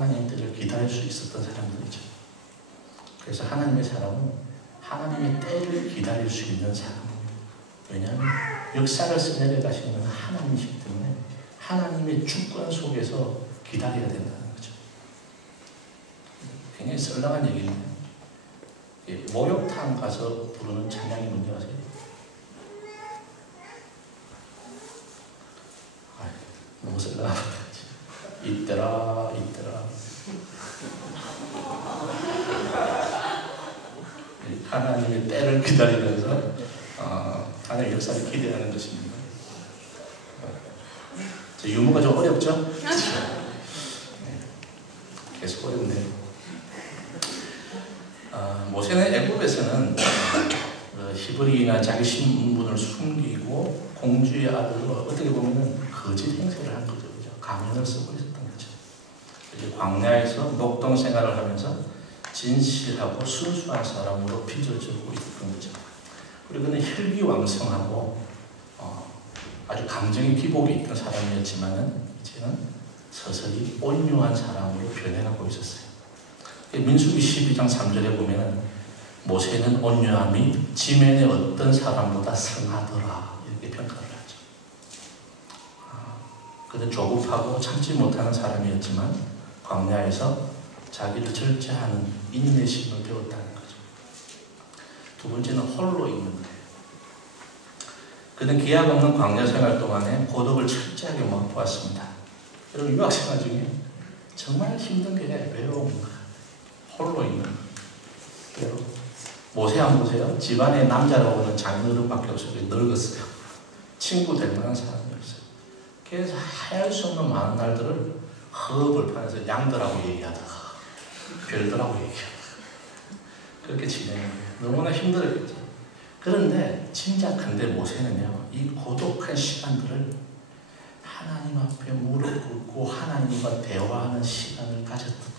하나님의 때를 기다릴 수 있었던 사람들이죠. 그래서 하나님의 사람은 하나님의 때를 기다릴 수 있는 사람입니다. 왜냐하면 역사를 써내려가시는 하나님이시기 때문에 하나님의 주권 속에서 기다려야 된다는 거죠. 굉장히 썰렁한 얘기인데 목욕탕 가서 부르는 찬양이 뭔지 아세요? 너무 썰렁하다. 이때라 이때라 하나님의 때를 기다리면서 하나님의 역사를 기대하는 것입니다. 유머가 좀 어렵죠? 계속 어렵네요. 모세는 애굽에서는 히브리나 자기 신분을 숨기고 공주의 아들로 어떻게 보면 거짓 행세를 한 거죠. 그죠? 가면을 쓰고 있었던 거죠. 이제 광야에서 녹동 생활을 하면서 진실하고 순수한 사람으로 빚어지고 있었던 거죠. 그리고 그는 혈기왕성하고 아주 감정의 기복이 있던 사람이었지만은 이제는 서서히 온유한 사람으로 변해가고 있었어요. 민수기 12장 3절에 보면 모세는 온유함이 지면의 어떤 사람보다 성하더라 이렇게 평가를 하죠. 그는 조급하고 참지 못하는 사람이었지만 광야에서 자기를 절제하는 인내심을 배웠다는 거죠. 두 번째는 홀로 있는 거예요. 그는 기약 없는 광야 생활 동안에 고독을 철저하게 맛보았습니다. 여러분 유학 생활 중에 정말 힘든 게 외로운 거예요. 홀로 있는 거예요. 모세 한번 보세요. 집안에 남자라고는 장인어른밖에 없어요. 늙었어요. 친구 될 만한 사람이 없어요. 그래서 하얄 수 없는 많은 날들을 허벌판에서 양들하고 얘기하다가 별들하고 얘기하다가 그렇게 지내는 거예요. 너무나 힘들었겠죠. 그런데 진짜 근데 모세는요, 이 고독한 시간들을 하나님 앞에 무릎 꿇고 하나님과 대화하는 시간을 가졌다.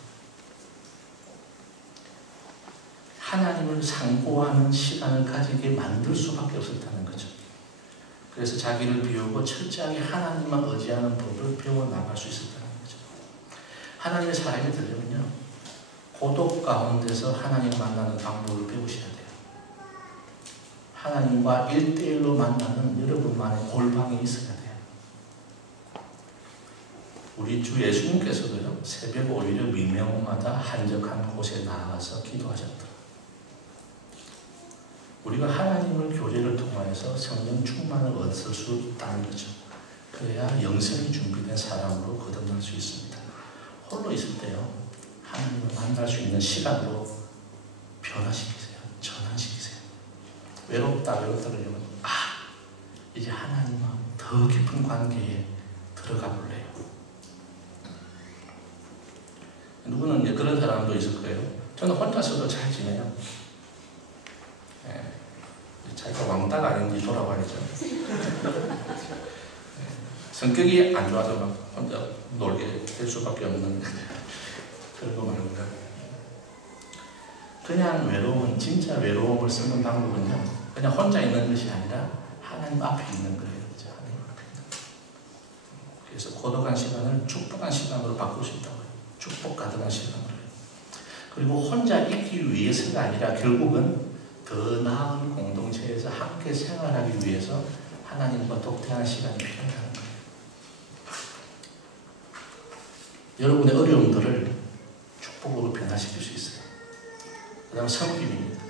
하나님을 상고하는 시간을 가지게 만들 수밖에 없었다는 거죠. 그래서 자기를 비우고 철저하게 하나님만 의지하는 법을 배워나갈 수 있었다는 거죠. 하나님의 사람이 되려면요, 고독 가운데서 하나님 만나는 방법을 배우셔야 돼요. 하나님과 1대1로 만나는 여러분만의 골방이 있어야 돼요. 우리 주 예수님께서도요, 새벽 오히려 미명마다 한적한 곳에 나가서 기도하셨더라. 우리가 하나님을 교제를 통하여서 성령 충만을 얻을 수 있다는 거죠. 그래야 영성이 준비된 사람으로 거듭날 수 있습니다. 홀로 있을 때요, 하나님을 만날 수 있는 시간으로 변화시키세요. 전환시키세요. 외롭다 그러면 이제 하나님과 더 깊은 관계에 들어가 볼래요. 누구는 이제 그런 사람도 있을 거예요. 저는 혼자서도 잘 지내요. 자기가 왕따가 아닌지 돌아봐야죠. 성격이 안 좋아서 막 혼자 놀게 될 수밖에 없는 그런 거 말고요. 그냥 외로움은, 진짜 외로움을 쓰는 방법은요, 그냥 혼자 있는 것이 아니라 하나님 앞에 있는 거예요. 하나님 앞에 있는 거예요. 그래서 고독한 시간을 축복한 시간으로 바꿀 수 있다고요. 축복 가득한 시간으로요. 그리고 혼자 있기 위해서가 아니라 결국은 더 나은 공동체에서 함께 생활하기 위해서 하나님과 독대하는 시간이 필요하다는 거예요. 여러분의 어려움들을 축복으로 변화시킬 수 있어요. 그 다음 섬김입니다.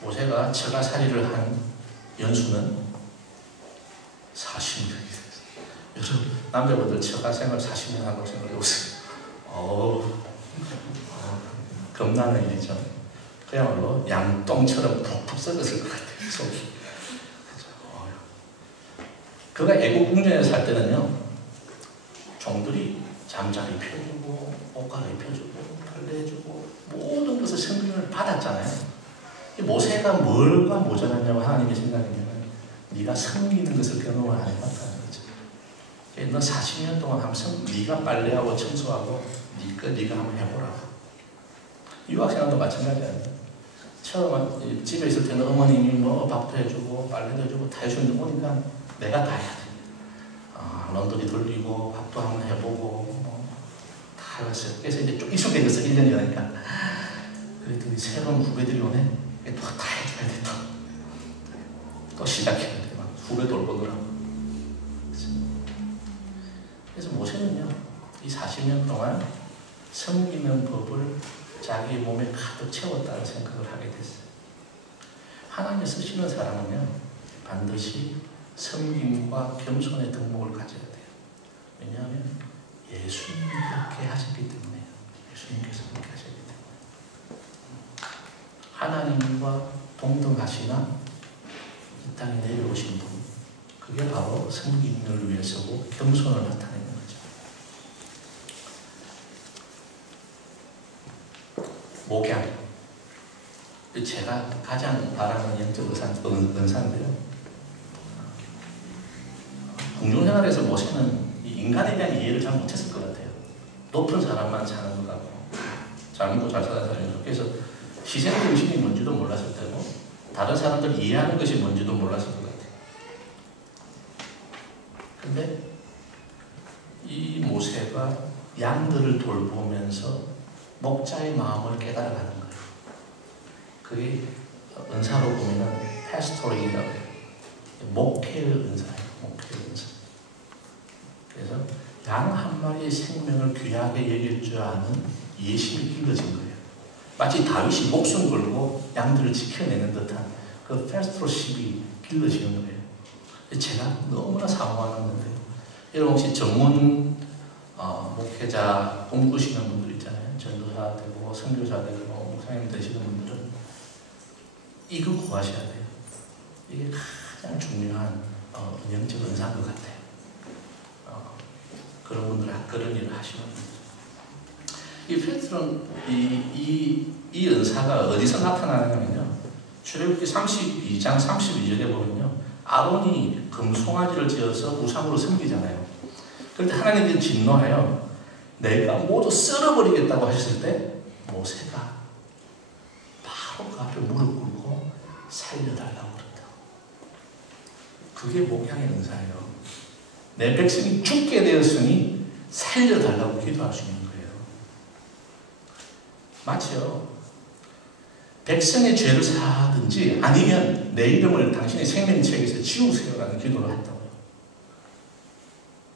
모세가 처가살이를 한 연수는 40년이 됐어요. 여러분, 남자분들 처가생활 40년 하고 생각해보세요. 겁나는 일이죠. 그야말로 양똥처럼 푹푹 썩었을 것 같아요, 속이. 그가 애국 궁전에 살 때는요, 종들이 잠자리 펴주고, 옷갈아 입혀주고, 빨래해주고, 모든 것을 성경을 받았잖아요. 모세가 뭘가 모자랐냐고 하나님이 생각하면 네가 섬기는 것을 경험을 안 해봤다는 거죠. 너 40년 동안 항상 네가 빨래하고 청소하고 네가 한번 해보라고. 유학생활도 마찬가지예요. 처음 집에 있을 때는 어머님이 뭐 밥도 해주고 빨래도 해주고 다 해주는데 오니까 내가 다 해야 돼. 런더리 돌리고 밥도 한번 해보고 뭐 다 해봤어요. 그래서 이제 좀 익숙해졌어. 1년이 가니까. 그랬더니 새로운 후배들이 오네. 또 다 해줘야 돼. 또 시작해야 돼. 막 후배도 올 거더라고. 그래서 모세는요, 이 40년 동안 섬기는 법을 자기 몸에 가득 채웠다는 생각을 하게 됐어요. 하나님 쓰시는 사람은요, 반드시 섬김과 겸손의 덕목을 가져야 돼요. 왜냐하면 예수님이 그렇게 하셨기 때문에요. 예수님께서 그렇게 하셨기 때문에. 하나님과 동등하시나 이 땅에 내려오신 분, 그게 바로 섬김을 위해서고 겸손을 나타내는 거죠. 목양. 제가 가장 바라는 영적 은사인데요. 공중생활에서 모세는 인간에 대한 이해를 잘 못했을 것 같아요. 높은 사람만 사는 것 같고 잘 먹고 잘 사는 사람이죠. 그래서 희생정신이 뭔지도 몰랐을 테고 다른 사람들 이해하는 것이 뭔지도 몰랐을 것 같아요. 근데 이 모세가 양들을 돌보면서 목자의 마음을 깨달아가는 거예요. 그게 은사로 보면 패스토링이라고 해요. 목회의 은사예요. 목회의 은사. 그래서 양 한 마리의 생명을 귀하게 여길 줄 아는 예심이 길러진 거예요. 마치 다윗이 목숨 걸고 양들을 지켜내는 듯한 그 패스토십이 길러지는 거예요. 제가 너무나 사모하는 건데요. 여러분 혹시 전문 목회자 꿈꾸시는 분들 있잖아요. 전도사 되고 선교사 되고 목사님 되시는 분들은 이거 구하셔야 돼요. 이게 가장 중요한 영적 은사인 것 같아요. 그런 분들 그런 일을 하시는 분들. 이 페트론 이 은사가 어디서 나타나느냐면요. 출애굽기 32장 32절에 보면요. 아론이 금송아지를 지어서 우상으로 섬기잖아요. 그런데 하나님께서 진노하여 내가 모두 썰어버리겠다고 하셨을 때 모세가 바로 그 앞에 무릎 꿇고 살려달라고 그랬다. 그게 목양의 은사예요. 내 백성이 죽게 되었으니 살려달라고 기도할 수 있는 거예요. 마치요. 백성의 죄를 사하든지 아니면 내 이름을 당신의 생명책에서 지우세요라는 기도를 했다고요.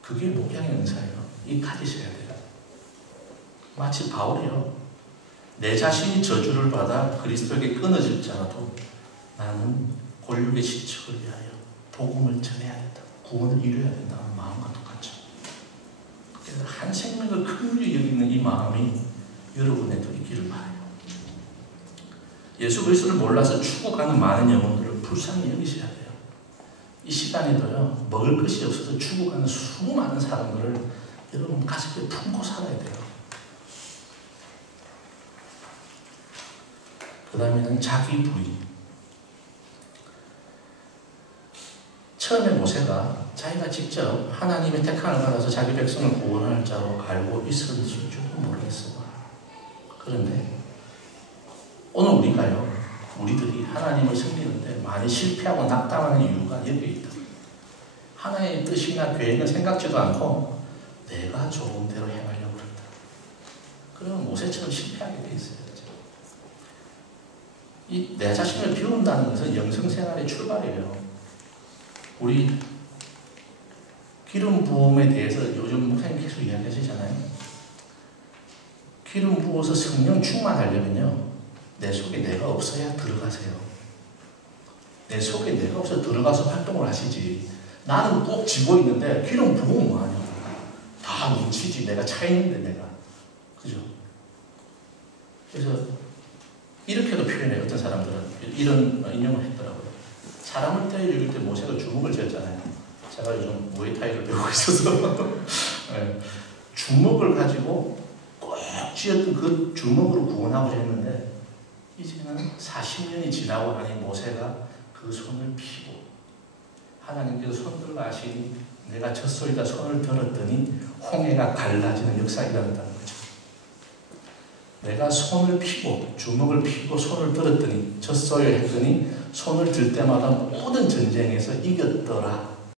그게 목양의 은사예요. 이 가지셔야 돼요. 마치 바울이요. 내 자신이 저주를 받아 그리스도에게 끊어질지라도 나는 권력의 시축을 위하여 복음을 전해야 된다. 구원을 이루어야 된다는 마음과 똑같죠. 그래서 한 생명을 긍휼히 여기는 이 마음이 여러분에도 있기를 바라요. 예수 그리스도를 몰라서 죽어가는 많은 영혼들을 불쌍히 여기셔야 돼요. 이 시간에도요, 먹을 것이 없어서 죽어가는 수많은 사람들을 여러분 가슴에 품고 살아야 돼요. 그 다음에는 자기 부인. 처음에 모세가 자기가 직접 하나님의 택함을 받아서 자기 백성을 구원할 자로 알고 있었는지 조금 모르겠어요. 그런데 오늘 우리들이 하나님을 섬기는데 많이 실패하고 낙담하는 이유가 여기에 있다. 하나님의 뜻이나 계획을 생각지도 않고 내가 좋은 대로 행하려고 그런다. 그러면 모세처럼 실패하게 돼 있어요. 이 내 자신을 비운다는 것은 영성생활의 출발이에요. 우리 기름 부음에 대해서 요즘 목사님 계속 이야기하시잖아요. 기름 부어서 성령 충만하려면요, 내 속에 내가 없어야 들어가세요. 내 속에 내가 없어 들어가서 활동을 하시지. 나는 꼭 쥐고 있는데 기름 부으면 뭐하냐. 다 뭉치지. 내가 차 있는데 내가. 그죠? 그래서 이렇게도 표현해요. 어떤 사람들은 이런 인용을 했더라고요. 사람을 때려 죽일 때 모세가 주먹을 쥐었잖아요. 제가 요즘 무에타이를 배우고 있어서 네. 주먹을 가지고 꼭 쥐었던 그 주먹으로 구원하고자 했는데 이제는 40년이 지나고 나니 모세가 그 손을 피고 하나님께서 손들어 하시니 내가 젖소리다 손을 들었더니 홍해가 갈라지는 역사가 일어났다는 거죠. 내가 손을 피고 주먹을 피고 손을 들었더니 젖소리를 했더니 손을 들 때마다 모든 전쟁에서 이겼더라.